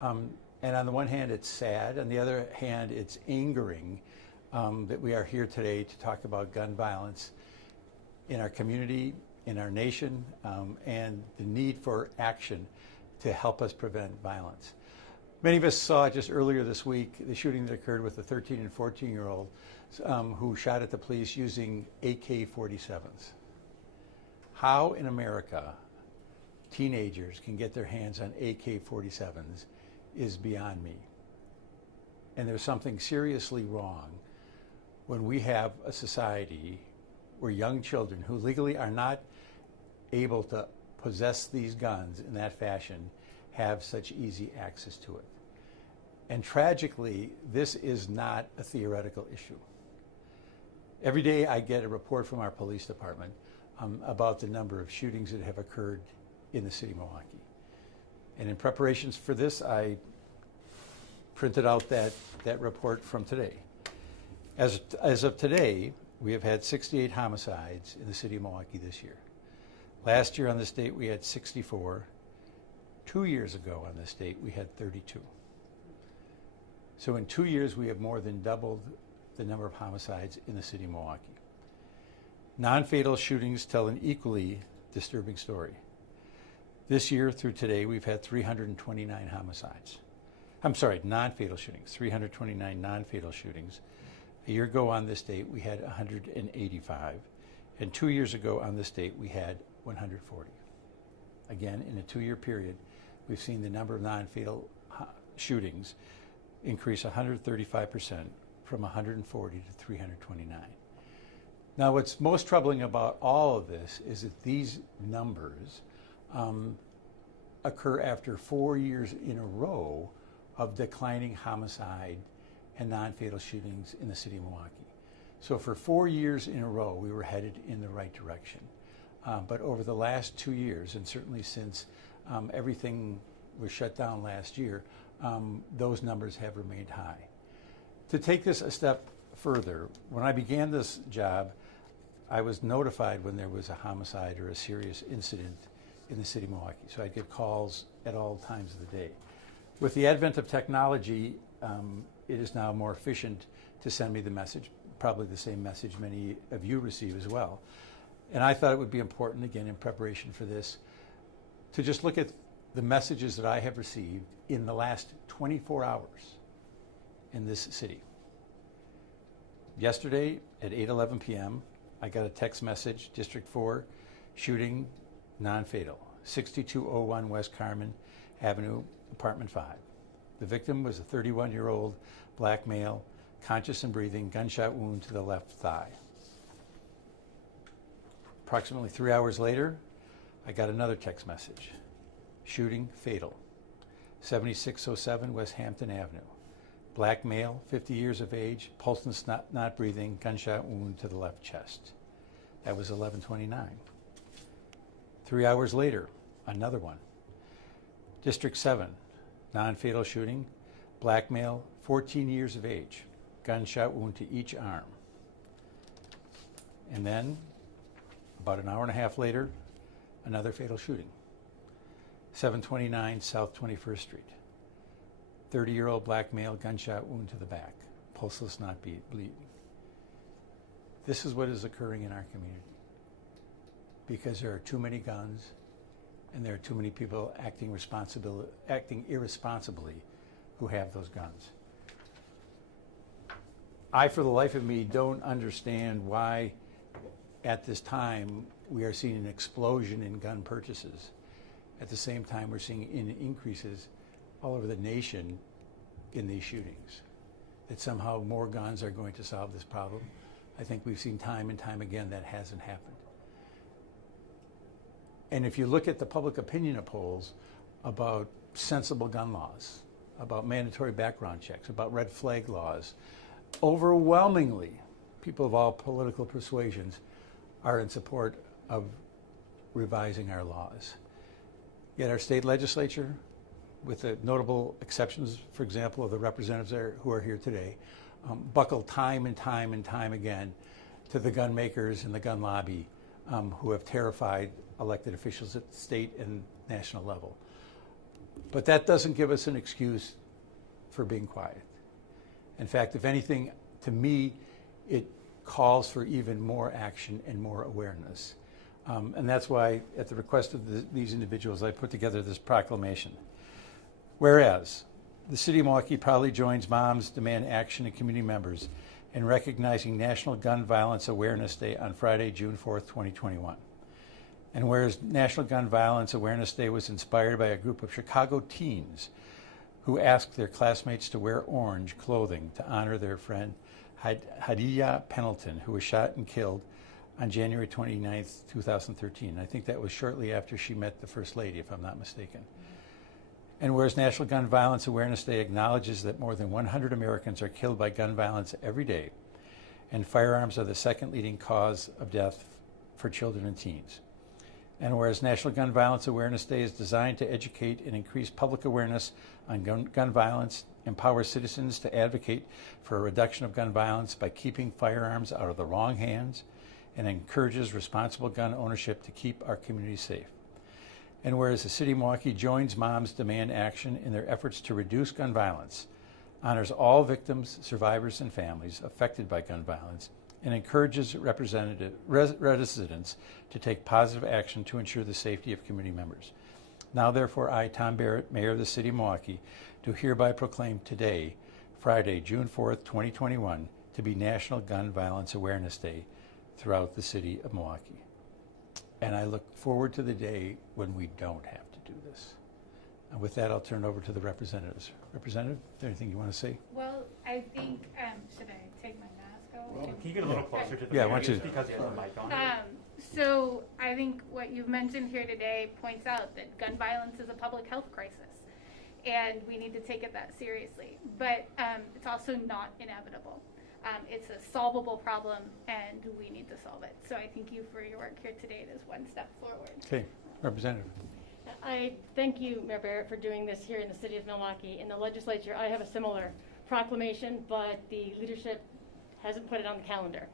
And on the one hand, it's sad. On the other hand, it's angering that we are here today to talk about gun violence in our community, in our nation, and the need for action to help us prevent violence. Many of us saw just earlier this week the shooting that occurred with a 13 and 14-year-old who shot at the police using AK-47s. How in America teenagers can get their hands on AK-47s is beyond me. And there's something seriously wrong when we have a society where young children who legally are not able to possess these guns in that fashion have such easy access to it. And tragically, this is not a theoretical issue. Every day I get a report from our police department about the number of shootings that have occurred in the city of Milwaukee. And in preparations for this, I printed out that report from today. As of today, we have had 68 homicides in the city of Milwaukee this year. Last year on this date, we had 64. 2 years ago on this date, we had 32. So in 2 years, we have more than doubled the number of homicides in the city of Milwaukee. Non-fatal shootings tell an equally disturbing story. This year through today, we've had 329 homicides. I'm sorry, non-fatal shootings, 329 non-fatal shootings. A year ago on this date, we had 185. And 2 years ago on this date, we had 140. Again, in a 2-year period, we've seen the number of non-fatal shootings increase 135% from 140 to 329. Now, what's most troubling about all of this is that these numbers occur after 4 years in a row of declining homicide and non-fatal shootings in the city of Milwaukee. So for 4 years in a row, we were headed in the right direction. But over the last 2 years, and certainly since everything was shut down last year, those numbers have remained high. To take this a step further, when I began this job, I was notified when there was a homicide or a serious incident in the city of Milwaukee. So I'd get calls at all times of the day. With the advent of technology, it is now more efficient to send me the message, probably the same message many of you receive as well. And I thought it would be important, again, in preparation for this, to just look at the messages that I have received in the last 24 hours in this city. Yesterday at 8:11 p.m., I got a text message, District 4, shooting, non-fatal, 6201 West Carmen Avenue, Apartment 5. The victim was a 31-year-old black male, conscious and breathing, gunshot wound to the left thigh. Approximately 3 hours later, I got another text message, shooting, fatal, 7607 West Hampton Avenue. Black male, 50 years of age, pulseless, not breathing, gunshot wound to the left chest. That was 11:29. 3 hours later, another one. District 7, non-fatal shooting, black male, 14 years of age, gunshot wound to each arm. And then, about an hour and a half later, another fatal shooting. 729 South 21st Street. 30-year-old black male, gunshot wound to the back, pulseless, not bleeding. This is what is occurring in our community because there are too many guns and there are too many people acting irresponsibly who have those guns. I, for the life of me, don't understand why at this time we are seeing an explosion in gun purchases. At the same time, we're seeing increases all over the nation in these shootings. That somehow more guns are going to solve this problem. I think we've seen time and time again that hasn't happened. And if you look at the public opinion polls about sensible gun laws, about mandatory background checks, about red flag laws, overwhelmingly, people of all political persuasions are in support of revising our laws. Yet our state legislature, with the notable exceptions, for example, of the representatives who are here today, buckle time and time and time again to the gun makers and the gun lobby who have terrified elected officials at the state and national level. But that doesn't give us an excuse for being quiet. In fact, if anything, to me, it calls for even more action and more awareness. And that's why, at the request of these individuals, I put together this proclamation. Whereas, the City of Milwaukee proudly joins Moms Demand Action and community members in recognizing National Gun Violence Awareness Day on Friday, June 4th, 2021. And whereas National Gun Violence Awareness Day was inspired by a group of Chicago teens who asked their classmates to wear orange clothing to honor their friend Hadiya Pendleton, who was shot and killed on January 29th, 2013. I think that was shortly after she met the First Lady, if I'm not mistaken. And whereas National Gun Violence Awareness Day acknowledges that more than 100 Americans are killed by gun violence every day, and firearms are the second leading cause of death for children and teens. And whereas National Gun Violence Awareness Day is designed to educate and increase public awareness on gun violence, empower citizens to advocate for a reduction of gun violence by keeping firearms out of the wrong hands, and encourages responsible gun ownership to keep our communities safe. And whereas the City of Milwaukee joins Moms Demand Action in their efforts to reduce gun violence, honors all victims, survivors, and families affected by gun violence, and encourages residents to take positive action to ensure the safety of community members. Now, therefore, I, Tom Barrett, Mayor of the City of Milwaukee, do hereby proclaim today, Friday, June 4th, 2021, to be National Gun Violence Awareness Day throughout the City of Milwaukee. And I look forward to the day when we don't have to do this. And with that, I'll turn it over to the representatives. Representative, is there anything you want to say? Well, I think, should I take my mask off? Well, can you get a little closer to the Yeah, mic, why don't you- just because he has a mic on? So I think what you've mentioned here today points out that gun violence is a public health crisis, and we need to take it that seriously. But it's also not inevitable. It's a solvable problem, and we need to solve it. So I thank you for your work here today. It is one step forward. Okay, Representative. I thank you, Mayor Barrett, for doing this here in the City of Milwaukee. In the legislature, I have a similar proclamation, but the leadership hasn't put it on the calendar.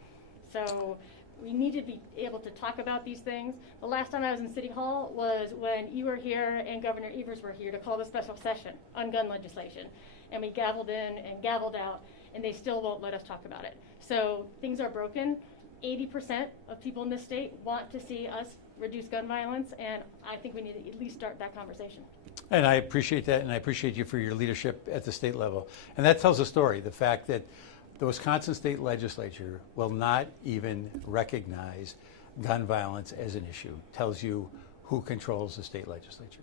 So we need to be able to talk about these things. The last time I was in City Hall was when you were here and Governor Evers were here to call the special session on gun legislation. And we gavelled in and gavelled out, and they still won't let us talk about it. So things are broken. 80% of people in this state want to see us reduce gun violence, and I think we need to at least start that conversation. And I appreciate that, and I appreciate you for your leadership at the state level. And that tells a story, the fact that the Wisconsin State Legislature will not even recognize gun violence as an issue. Tells you who controls the state legislature.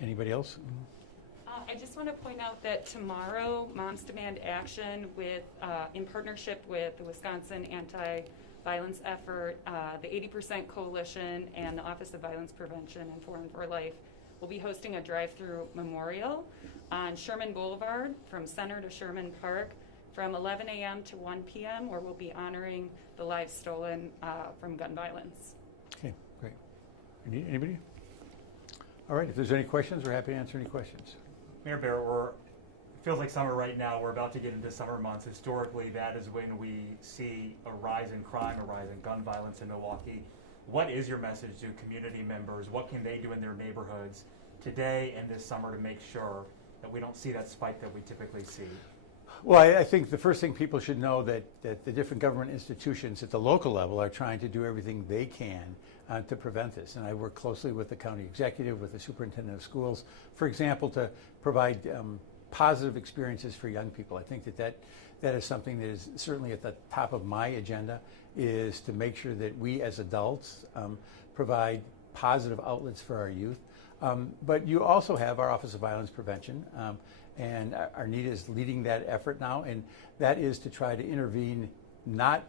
Anybody else? I just want to point out that tomorrow, Moms Demand Action, in partnership with the Wisconsin Anti-Violence Effort, the 80% Coalition, and the Office of Violence Prevention and Forum for Life, will be hosting a drive-through memorial on Sherman Boulevard from Center to Sherman Park from 11 a.m. to 1 p.m., where we'll be honoring the lives stolen from gun violence. Okay, great. Anybody? All right, if there's any questions, we're happy to answer any questions. Mayor Barrett, it feels like summer right now. We're about to get into summer months. Historically, that is when we see a rise in crime, a rise in gun violence in Milwaukee. What is your message to community members? What can they do in their neighborhoods today and this summer to make sure that we don't see that spike that we typically see? Well, I think the first thing people should know that the different government institutions at the local level are trying to do everything they can to prevent this. And I work closely with the county executive, with the superintendent of schools, for example, to provide positive experiences for young people. I think that is something that is certainly at the top of my agenda, is to make sure that we as adults provide positive outlets for our youth. But you also have our Office of Violence Prevention, and Arnita is leading that effort now, and that is to try to intervene not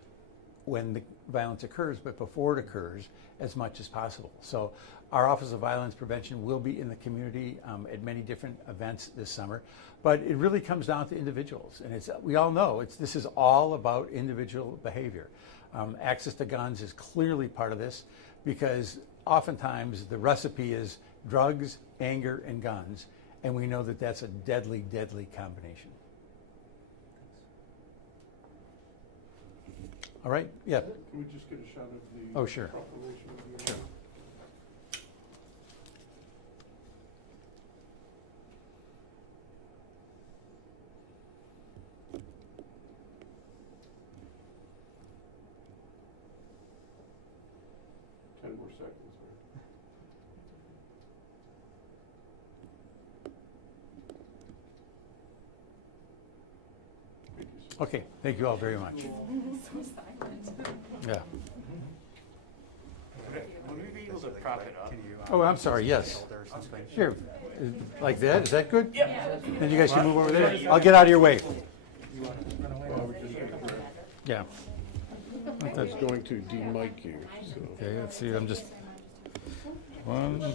when the violence occurs, but before it occurs as much as possible. So our Office of Violence Prevention will be in the community at many different events this summer, but it really comes down to individuals, and we all know this is all about individual behavior. Access to guns is clearly part of this, because oftentimes the recipe is drugs, anger, and guns, and we know that that's a deadly, deadly combination. All right, yeah. Can we just get a shot of the Oh, sure. proclamation? Sure. Okay, thank you all very much. Yeah. Would we be able to prop it up? Oh, I'm sorry, yes. Shoulder or something? Here, like that, is that good? Yeah. Then you guys can move over there. I'll get out of your way. Yeah. It's going to de-mic you, so. Okay, let's see, I'm just, one,